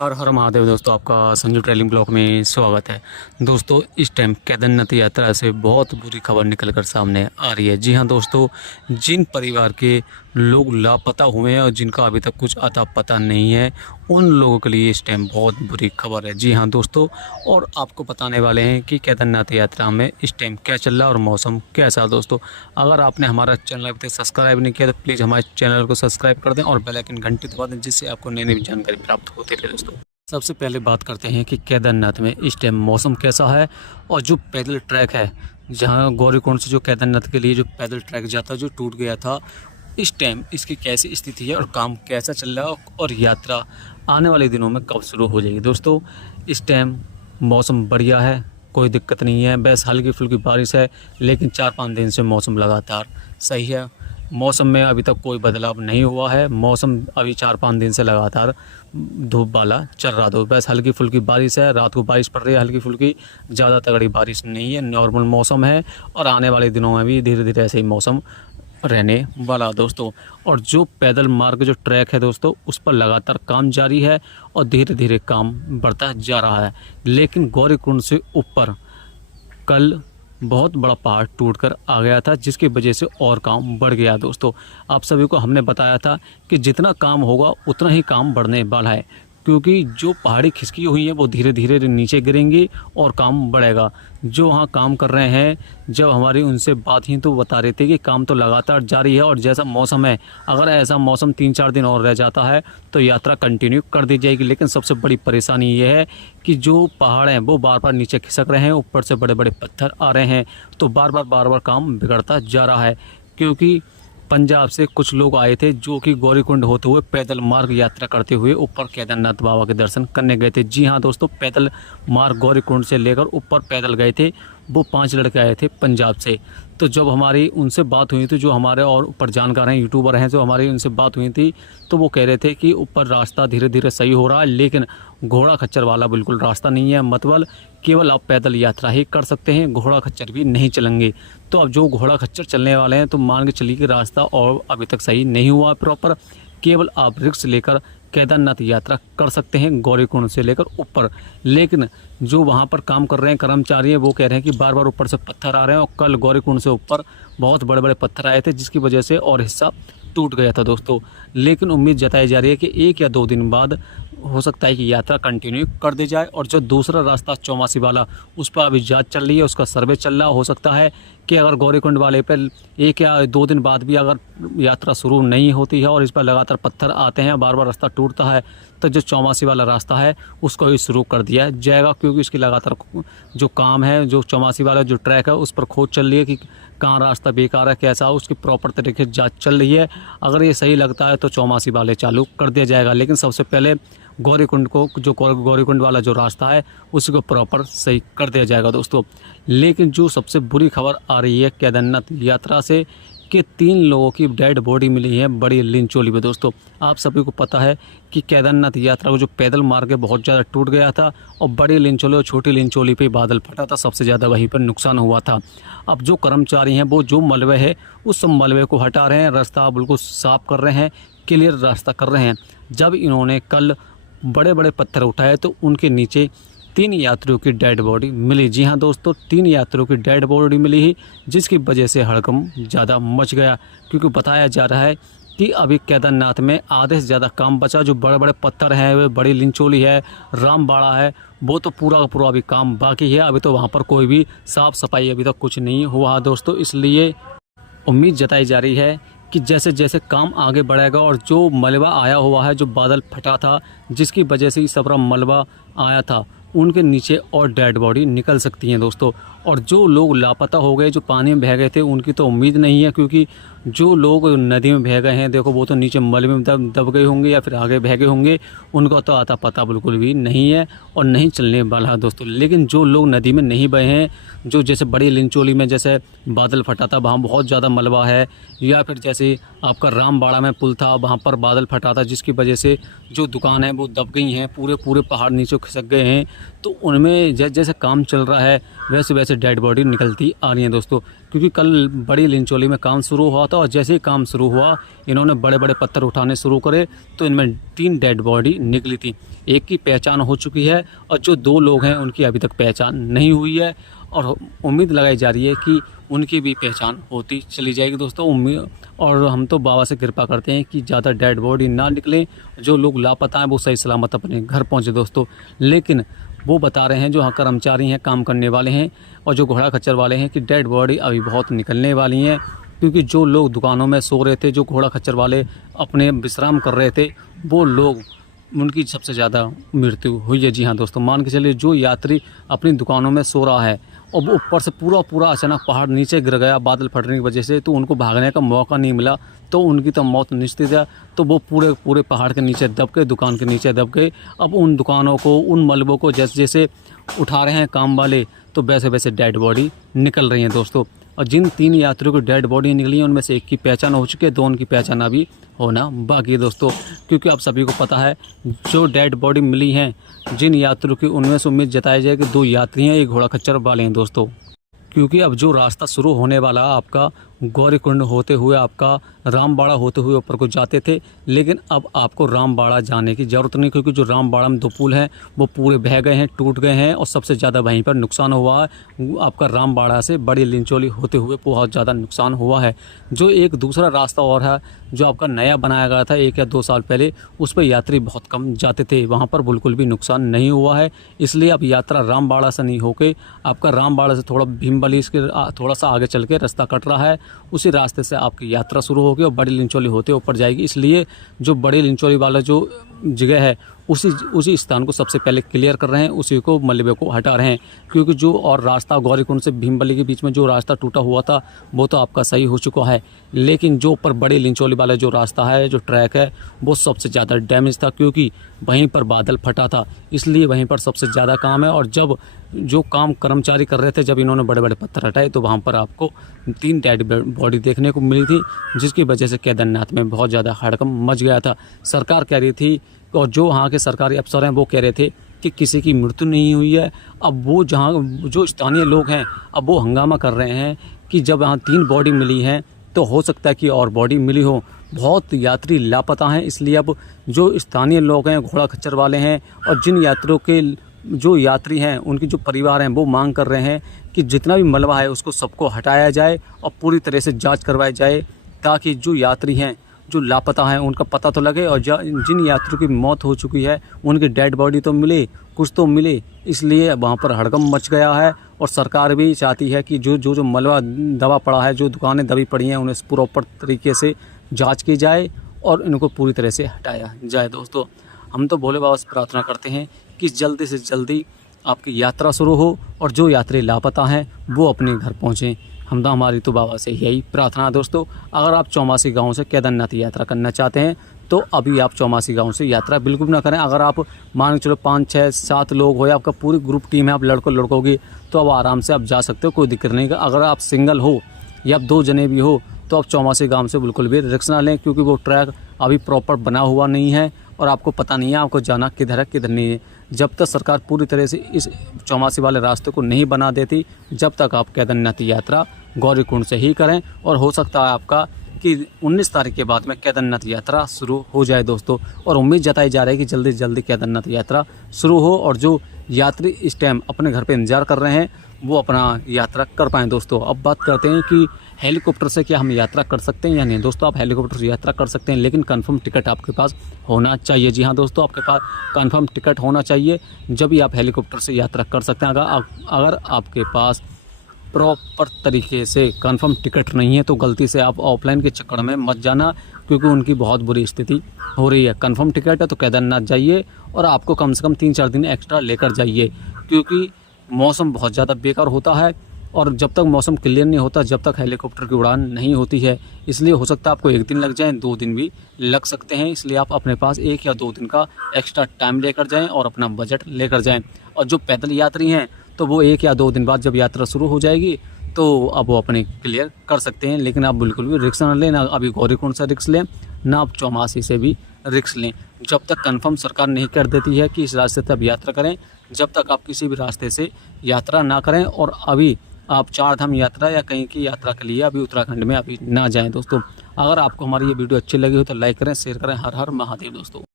हर हर महादेव दोस्तों, आपका Sanju travelling blog में स्वागत है। दोस्तों, इस टाइम केदारनाथ यात्रा से बहुत बुरी खबर निकल कर सामने आ रही है। जी हां दोस्तों, जिन परिवार के लोग लापता हुए हैं और जिनका अभी तक कुछ अता पता नहीं है, उन लोगों के लिए इस टाइम बहुत बुरी खबर है। जी हां दोस्तों, और आपको बताने वाले हैं कि केदारनाथ यात्रा में इस टाइम क्या चल रहा है और मौसम कैसा है। दोस्तों, अगर आपने हमारा चैनल अभी तक सब्सक्राइब नहीं किया तो प्लीज़ हमारे चैनल को सब्सक्राइब कर दें और बेल आइकन घंटी दबा दें, जिससे आपको नई नई जानकारी प्राप्त होती रहे। दोस्तों, सबसे पहले बात करते हैं कि केदारनाथ में इस टाइम मौसम कैसा है और जो पैदल ट्रैक है, जहां गौरीकुंड से जो केदारनाथ के लिए जो पैदल ट्रैक जाता जो टूट गया था, इस टाइम इसकी कैसी स्थिति है और काम कैसा चल रहा है और यात्रा आने वाले दिनों में कब शुरू हो जाएगी। दोस्तों, इस टाइम मौसम बढ़िया है, कोई दिक्कत नहीं है, बस हल्की फुल्की बारिश है, लेकिन 4-5 दिन से मौसम लगातार सही है। मौसम में अभी तक कोई बदलाव नहीं हुआ है। मौसम अभी 4-5 दिन से लगातार धूप वाला चल रहा था, बस हल्की फुल्की बारिश है, रात को बारिश पड़ रही है हल्की फुल्की, ज़्यादा तगड़ी बारिश नहीं है, नॉर्मल मौसम है और आने वाले दिनों में भी धीरे धीरे ऐसे ही मौसम रहने वाला। दोस्तों, और जो पैदल मार्ग जो ट्रैक है दोस्तों, उस पर लगातार काम जारी है और धीरे धीरे काम बढ़ता जा रहा है। लेकिन गौरीकुंड से ऊपर कल बहुत बड़ा पहाड़ टूटकर आ गया था, जिसकी वजह से और काम बढ़ गया। दोस्तों, आप सभी को हमने बताया था कि जितना काम होगा उतना ही काम बढ़ने वाला है, क्योंकि जो पहाड़ी खिसकी हुई है वो धीरे धीरे नीचे गिरेंगी और काम बढ़ेगा। जो वहाँ काम कर रहे हैं, जब हमारी उनसे बात ही तो बता रहे थे कि काम तो लगातार जारी है और जैसा मौसम है, अगर ऐसा मौसम 3-4 दिन और रह जाता है तो यात्रा कंटिन्यू कर दी जाएगी। लेकिन सबसे बड़ी परेशानी ये है कि जो पहाड़ हैं वो बार बार नीचे खिसक रहे हैं, ऊपर से बड़े बड़े पत्थर आ रहे हैं, तो बार बार काम बिगड़ता जा रहा है। क्योंकि पंजाब से कुछ लोग आए थे जो कि गौरीकुंड होते हुए पैदल मार्ग यात्रा करते हुए ऊपर केदारनाथ बाबा के दर्शन करने गए थे। जी हाँ दोस्तों, पैदल मार्ग गौरीकुंड से लेकर ऊपर पैदल गए थे। वो 5 लड़के आए थे पंजाब से। तो जब हमारी उनसे बात हुई थी, जो हमारे और ऊपर जानकार हैं, यूट्यूबर हैं, जो हमारी उनसे बात हुई थी, तो वो कह रहे थे कि ऊपर रास्ता धीरे धीरे सही हो रहा है, लेकिन घोड़ा खच्चर वाला बिल्कुल रास्ता नहीं है। मतलब केवल आप पैदल यात्रा ही कर सकते हैं, घोड़ा खच्चर भी नहीं चलेंगे। तो अब जो घोड़ा खच्चर चलने वाले हैं, तो मान के चलिए कि रास्ता और अभी तक सही नहीं हुआ प्रॉपर। केवल आप रिक्स लेकर केदारनाथ यात्रा कर सकते हैं गौरीकुंड से लेकर ऊपर। लेकिन जो वहाँ पर काम कर रहे हैं कर्मचारी हैं, वो कह रहे हैं कि बार बार ऊपर से पत्थर आ रहे हैं और कल गौरीकुंड से ऊपर बहुत बड़े बड़े पत्थर आए थे, जिसकी वजह से और हिस्सा टूट गया था। दोस्तों, लेकिन उम्मीद जताई जा रही है कि 1 या 2 दिन बाद हो सकता है कि यात्रा कंटिन्यू कर दी जाए। और जो दूसरा रास्ता चौमासी वाला, उस पर अभी जांच चल रही है, उसका सर्वे चल रहा। हो सकता है कि अगर गौरीकुंड वाले पर 1 या 2 दिन बाद भी अगर यात्रा शुरू नहीं होती है और इस पर लगातार पत्थर आते हैं, बार बार रास्ता टूटता है, तो जो चौमासी वाला रास्ता है उसको भी शुरू कर दिया जाएगा। क्योंकि इसकी लगातार जो काम है, जो चौमासी वाला जो ट्रैक है, उस पर खोज चल रही है कि कहाँ रास्ता बेकार है, कैसा, उसकी प्रॉपर तरीके से जाँच चल रही है। अगर ये सही लगता है तो चौमासी वाले चालू कर दिया जाएगा। लेकिन सबसे पहले गौरीकुंड को, जो गौरीकुंड वाला जो रास्ता है, उसी को प्रॉपर सही कर दिया जाएगा। दोस्तों, लेकिन जो सबसे बुरी खबर आ रही है केदारनाथ यात्रा से, कि 3 लोगों की डेड बॉडी मिली है बड़ी लिंचोली में। दोस्तों, आप सभी को पता है कि केदारनाथ यात्रा को जो पैदल मार्ग है बहुत ज़्यादा टूट गया था और बड़ी लिंचोली और छोटी लिंचोली पे बादल फटा था, सबसे ज़्यादा वहीं पर नुकसान हुआ था। अब जो कर्मचारी हैं वो जो मलबे है उस सब मलबे को हटा रहे हैं, रास्ता बिल्कुल साफ कर रहे हैं, क्लियर रास्ता कर रहे हैं। जब इन्होंने कल बड़े बड़े पत्थर उठाए तो उनके नीचे 3 यात्रियों की डेड बॉडी मिली। जी हाँ दोस्तों, 3 यात्रियों की डेड बॉडी मिली ही, जिसकी वजह से हड़कंप ज़्यादा मच गया। क्योंकि बताया जा रहा है कि अभी केदारनाथ में आधे से ज़्यादा काम बचा। जो बड़े बड़े पत्थर हैं, वे बड़ी लिंचोली है, रामबाड़ा है, वो तो पूरा का पूरा अभी काम बाकी है। अभी तो वहाँ पर कोई भी साफ़ सफाई अभी तक कुछ नहीं हुआ दोस्तों। इसलिए उम्मीद जताई जा रही है कि जैसे जैसे काम आगे बढ़ेगा और जो मलबा आया हुआ है, जो बादल फटा था, जिसकी वजह से इस सबरा मलबा आया था, उनके नीचे और डेड बॉडी निकल सकती हैं दोस्तों। और जो लोग लापता हो गए, जो पानी में बह गए थे, उनकी तो उम्मीद नहीं है। क्योंकि जो लोग नदी में बह गए हैं, देखो वो तो नीचे मलबे में दब गए होंगे या फिर आगे बह गए होंगे, उनका तो आता पता बिल्कुल भी नहीं है और नहीं चलने वाला है दोस्तों। लेकिन जो लोग नदी में नहीं बहे हैं, जो जैसे बड़ी लिंचोली में जैसे बादल फटा था, वहाँ बहुत ज़्यादा मलबा है, या फिर जैसे आपका रामबाड़ा में पुल था, वहाँ पर बादल फटा था, जिसकी वजह से जो दुकान है वो दब गई हैं, पूरे पहाड़ नीचे खिसक गए हैं। तो उनमें जैसे जैसे काम चल रहा है, वैसे वैसे से डेड बॉडी निकलती आ रही है दोस्तों। क्योंकि कल बड़ी लिंचोली में काम शुरू हुआ था और जैसे ही काम शुरू हुआ इन्होंने बड़े बड़े पत्थर उठाने शुरू करे तो इनमें 3 डेड बॉडी निकली थी। एक की पहचान हो चुकी है और जो 2 लोग हैं उनकी अभी तक पहचान नहीं हुई है और उम्मीद लगाई जा रही है कि उनकी भी पहचान होती चली जाएगी दोस्तों। उम्मीद और हम तो बाबा से कृपा करते हैं कि ज़्यादा डेड बॉडी ना निकले, जो लोग लापता हैं वो सही सलामत अपने घर पहुँचे दोस्तों। लेकिन वो बता रहे हैं जो हाँ कर्मचारी हैं, काम करने वाले हैं और जो घोड़ा खच्चर वाले हैं कि डेड बॉडी अभी बहुत निकलने वाली हैं। क्योंकि जो लोग दुकानों में सो रहे थे, जो घोड़ा खच्चर वाले अपने विश्राम कर रहे थे, वो लोग उनकी सबसे ज़्यादा मृत्यु हुई है। जी हाँ दोस्तों, मान के चलिए जो यात्री अपनी दुकानों में सो रहा है और वो ऊपर से पूरा अचानक पहाड़ नीचे गिर गया बादल फटने की वजह से, तो उनको भागने का मौका नहीं मिला तो उनकी तो मौत निश्चित है। तो वो पूरे पहाड़ के नीचे दब गए, दुकान के नीचे दब गए। अब उन दुकानों को, उन मलबों को जैसे जैसे उठा रहे हैं काम वाले तो वैसे वैसे डेड बॉडी निकल रही हैं दोस्तों। और जिन 3 यात्रियों की डेड बॉडी निकली है उनमें से एक की पहचान हो चुकी है, 2 की पहचान अभी होना बाकी है दोस्तों। क्योंकि आप सभी को पता है जो डेड बॉडी मिली हैं जिन यात्रियों की, उनमें से उम्मीद जताई जाए कि 2 यात्री हैं, एक घोड़ा खच्चर वाले हैं दोस्तों। क्योंकि अब जो रास्ता शुरू होने वाला आपका गौरीकुंड होते हुए, आपका रामबाड़ा होते हुए ऊपर को जाते थे, लेकिन अब आपको रामबाड़ा जाने की ज़रूरत नहीं। क्योंकि जो रामबाड़ा में 2 पुल हैं वो पूरे बह गए हैं, टूट गए हैं और सबसे ज़्यादा वहीं पर नुकसान हुआ है आपका रामबाड़ा से बड़ी लिंचोली होते हुए बहुत ज़्यादा नुकसान हुआ है। जो एक दूसरा रास्ता और है जो आपका नया बनाया गया था 1 या 2 साल पहले, उस पर यात्री बहुत कम जाते थे, वहाँ पर बिल्कुल भी नुकसान नहीं हुआ है। इसलिए अब यात्रा रामबाड़ा से नहीं होकर आपका रामबाड़ा से थोड़ा भीमबली इसके थोड़ा सा आगे चल के रास्ता कट रहा है, उसी रास्ते से आपकी यात्रा शुरू होगी और बड़ी लिंचोली होते ऊपर जाएगी। इसलिए जो बड़ी लिंचोली वाला जो जगह है उसी स्थान को सबसे पहले क्लियर कर रहे हैं, उसी को मलबे को हटा रहे हैं। क्योंकि जो और रास्ता गौरीकुंड से भीमबली के बीच में जो रास्ता टूटा हुआ था वो तो आपका सही हो चुका है, लेकिन जो ऊपर बड़ी लिंचोली वाला जो रास्ता है, जो ट्रैक है, वो सबसे ज़्यादा डैमेज था। क्योंकि वहीं पर बादल फटा था, इसलिए वहीं पर सबसे ज़्यादा काम है। और जब जो काम कर्मचारी कर रहे थे, जब इन्होंने बड़े बड़े पत्थर हटाए तो वहाँ पर आपको 3 डेड बॉडी देखने को मिली थी, जिसकी वजह से केदारनाथ में बहुत ज़्यादा हड़कंप मच गया था। सरकार कह रही थी और जो वहाँ के सरकारी अफसर हैं वो कह रहे थे कि किसी की मृत्यु नहीं हुई है। अब वो जहाँ जो स्थानीय लोग हैं अब वो हंगामा कर रहे हैं कि जब यहाँ 3 बॉडी मिली हैं तो हो सकता है कि और बॉडी मिली हो। बहुत यात्री लापता हैं, इसलिए अब जो स्थानीय लोग हैं, घोड़ा खच्चर वाले हैं और जिन यात्रियों के जो यात्री हैं उनकी जो परिवार हैं वो मांग कर रहे हैं कि जितना भी मलबा है उसको सबको हटाया जाए और पूरी तरह से जाँच करवाई जाए, ताकि जो यात्री हैं जो लापता हैं उनका पता तो लगे और जिन यात्रियों की मौत हो चुकी है उनकी डेड बॉडी तो मिले, कुछ तो मिले। इसलिए वहाँ पर हड़कंप मच गया है और सरकार भी चाहती है कि जो मलबा दबा पड़ा है, जो दुकानें दबी पड़ी हैं, उन्हें प्रॉपर तरीके से जांच की जाए और इनको पूरी तरह से हटाया जाए। दोस्तों, हम तो भोले बाबा से प्रार्थना करते हैं कि जल्दी से जल्दी आपकी यात्रा शुरू हो और जो यात्री लापता हैं वो अपने घर पहुँचें। हमारी तो बाबा से यही प्रार्थना है। दोस्तों, अगर आप चौमासी गांव से केदारनाथ यात्रा करना चाहते हैं तो अभी आप चौमासी गांव से यात्रा बिल्कुल ना करें। अगर आप मान के चलो 5, 6, 7 लोग हो या आपका पूरी ग्रुप टीम है, आप लड़कों की, तो अब आराम से आप जा सकते हो, कोई दिक्कत नहीं। अगर आप सिंगल हो या आप 2 जने भी हो तो आप चौमासी गांव से बिल्कुल भी रिस्क ना लें, क्योंकि वो ट्रैक अभी प्रॉपर बना हुआ नहीं है और आपको पता नहीं है आपको जाना किधर है किधर नहीं है। जब तक सरकार पूरी तरह से इस चौमासी वाले रास्ते को नहीं बना देती, जब तक आप केदारनाथ यात्रा गौरीकुंड से ही करें। और हो सकता है आपका कि 19 तारीख के बाद में केदारनाथ यात्रा शुरू हो जाए दोस्तों। और उम्मीद जताई जा रही है कि जल्दी से जल्दी केदारनाथ यात्रा शुरू हो और जो यात्री इस टाइम अपने घर पे इंतजार कर रहे हैं वो अपना यात्रा कर पाएँ। दोस्तों, अब बात करते हैं कि हेलीकॉप्टर से क्या हम यात्रा कर सकते हैं या नहीं। दोस्तों, आप हेलीकॉप्टर से यात्रा कर सकते हैं, लेकिन कंफर्म टिकट आपके पास होना चाहिए। जी हाँ दोस्तों, आपके पास कंफर्म टिकट होना चाहिए, जब भी आप हेलीकॉप्टर से यात्रा कर सकते हैं। अगर आपके पास प्रॉपर तरीके से कंफर्म टिकट नहीं है तो गलती से आप ऑफलाइन के चक्कर में मत जाना, क्योंकि उनकी बहुत बुरी स्थिति हो रही है। कंफर्म टिकट है तो केदारनाथ जाइए और आपको कम से कम 3-4 दिन एक्स्ट्रा लेकर जाइए, क्योंकि मौसम बहुत ज़्यादा बेकार होता है और जब तक मौसम क्लियर नहीं होता, जब तक हेलीकॉप्टर की उड़ान नहीं होती है, इसलिए हो सकता है आपको 1 दिन लग जाए, 2 दिन भी लग सकते हैं। इसलिए आप अपने पास 1 या 2 दिन का एक्स्ट्रा टाइम लेकर जाएं और अपना बजट लेकर जाएं। और जो पैदल यात्री हैं तो वो 1 या 2 दिन बाद जब यात्रा शुरू हो जाएगी तो अब वो अपने क्लियर कर सकते हैं। लेकिन आप बिल्कुल भी रिस्क ना लें, ना अभी गौरीकुंड से रिस्क लें, ना आप चौमासी से भी रिस्क लें। जब तक कंफर्म सरकार नहीं कर देती है कि इस रास्ते से आप यात्रा करें, जब तक आप किसी भी रास्ते से यात्रा ना करें। और अभी आप चार धाम यात्रा या कहीं की यात्रा के लिए अभी उत्तराखंड में अभी ना जाएं दोस्तों। अगर आपको हमारी ये वीडियो अच्छी लगी हो तो लाइक करें, शेयर करें। हर हर महादेव दोस्तों।